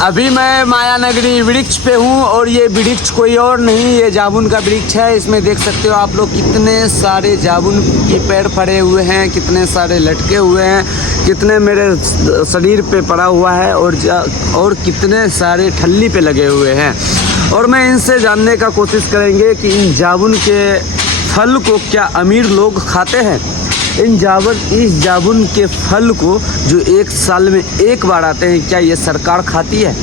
अभी मैं माया नगरी वृक्ष पे हूँ और ये वृक्ष कोई और नहीं, ये जामुन का वृक्ष है। इसमें देख सकते हो आप लोग कितने सारे जामुन के पेड़ फड़े हुए हैं, कितने सारे लटके हुए हैं, कितने मेरे शरीर पे पड़ा हुआ है और कितने सारे ठल्ली पे लगे हुए हैं। और मैं इनसे जानने का कोशिश करेंगे कि इन जामुन के फल को क्या अमीर लोग खाते हैं। इस जामुन के फल को जो एक साल में एक बार आते हैं, क्या ये सरकार खाती है?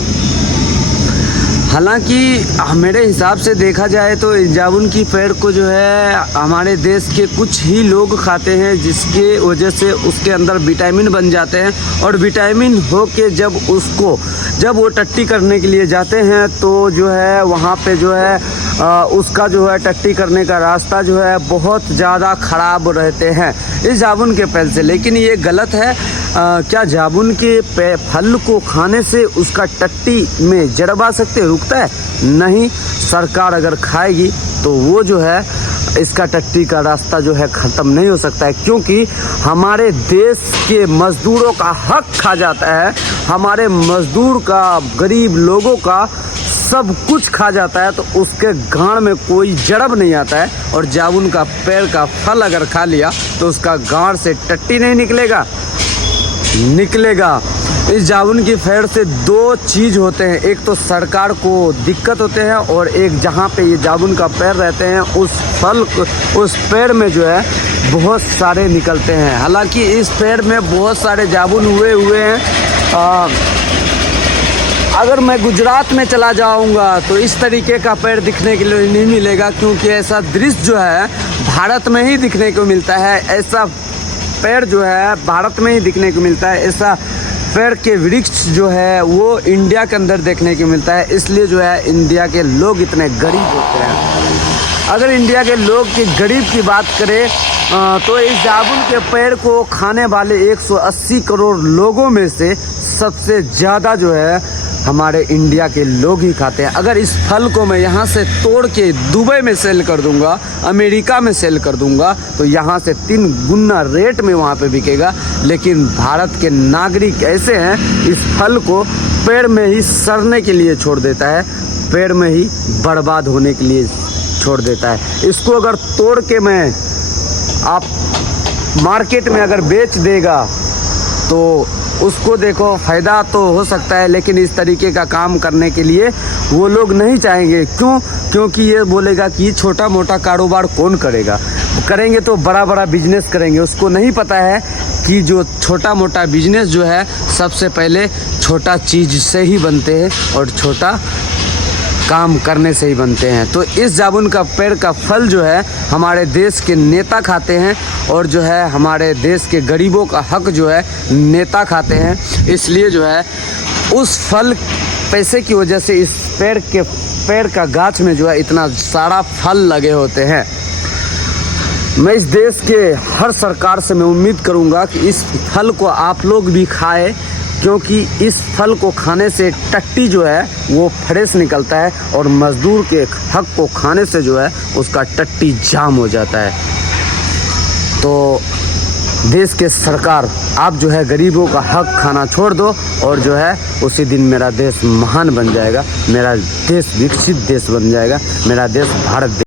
हालांकि मेरे हिसाब से देखा जाए तो इस जामुन की पेड़ को जो है हमारे देश के कुछ ही लोग खाते हैं, जिसके वजह से उसके अंदर विटामिन बन जाते हैं। और विटामिन हो के जब वो टट्टी करने के लिए जाते हैं तो जो है वहाँ पे जो है उसका जो है टट्टी करने का रास्ता जो है बहुत ज़्यादा ख़राब रहते हैं इस जामुन के पेड़ से। लेकिन ये गलत है। क्या जामुन के फल को खाने से उसका टट्टी में जड़ आ सकते रुकता है? नहीं, सरकार अगर खाएगी तो वो जो है इसका टट्टी का रास्ता जो है ख़त्म नहीं हो सकता है, क्योंकि हमारे देश के मज़दूरों का हक खा जाता है, हमारे मज़दूर का, गरीब लोगों का सब कुछ खा जाता है। तो उसके गांड में कोई जड़ब नहीं आता है। और जामुन का पेड़ का फल अगर खा लिया तो उसका गांड से टट्टी नहीं निकलेगा। इस जामुन की पेड़ से दो चीज़ होते हैं, एक तो सरकार को दिक्कत होते हैं और एक जहाँ पे ये जामुन का पेड़ रहते हैं उस पेड़ में जो है बहुत सारे निकलते हैं। हालांकि इस पेड़ में बहुत सारे जामुन हुए हैं। अगर मैं गुजरात में चला जाऊंगा तो इस तरीके का पेड़ दिखने के लिए नहीं मिलेगा, क्योंकि ऐसा दृश्य जो है भारत में ही दिखने को मिलता है। ऐसा पेड़ जो है भारत में ही दिखने को मिलता है। ऐसा पेड़ के वृक्ष जो है वो इंडिया के अंदर देखने को मिलता है। इसलिए जो है इंडिया के लोग इतने गरीब होते हैं। अगर इंडिया के लोग की गरीब की बात करें तो इस जामुन के पेड़ को खाने वाले 180 करोड़ लोगों में से सबसे ज़्यादा जो है हमारे इंडिया के लोग ही खाते हैं। अगर इस फल को मैं यहाँ से तोड़ के दुबई में सेल कर दूंगा, अमेरिका में सेल कर दूंगा, तो यहाँ से 3 गुना रेट में वहाँ पे बिकेगा। लेकिन भारत के नागरिक ऐसे हैं, इस फल को पेड़ में ही सड़ने के लिए छोड़ देता है, पेड़ में ही बर्बाद होने के लिए छोड़ देता है। इसको अगर तोड़ के मैं आप मार्केट में अगर बेच देगा तो उसको देखो फ़ायदा तो हो सकता है, लेकिन इस तरीके का काम करने के लिए वो लोग नहीं चाहेंगे। क्यों? क्योंकि ये बोलेगा कि छोटा मोटा कारोबार कौन करेगा, करेंगे तो बड़ा बड़ा बिजनेस करेंगे। उसको नहीं पता है कि जो छोटा मोटा बिजनेस जो है सबसे पहले छोटा चीज़ से ही बनते हैं और छोटा काम करने से ही बनते हैं। तो इस जामुन का पेड़ का फल जो है हमारे देश के नेता खाते हैं और जो है हमारे देश के गरीबों का हक जो है नेता खाते हैं। इसलिए जो है उस फल पैसे की वजह से इस पेड़ का गाछ में जो है इतना सारा फल लगे होते हैं। मैं इस देश के हर सरकार से मैं उम्मीद करूंगा कि इस फल को आप लोग भी खाएं, क्योंकि इस फल को खाने से टट्टी जो है वो फ्रेश निकलता है और मज़दूर के हक को खाने से जो है उसका टट्टी जाम हो जाता है। तो देश के सरकार आप जो है गरीबों का हक खाना छोड़ दो और जो है उसी दिन मेरा देश महान बन जाएगा, मेरा देश विकसित देश बन जाएगा, मेरा देश भारत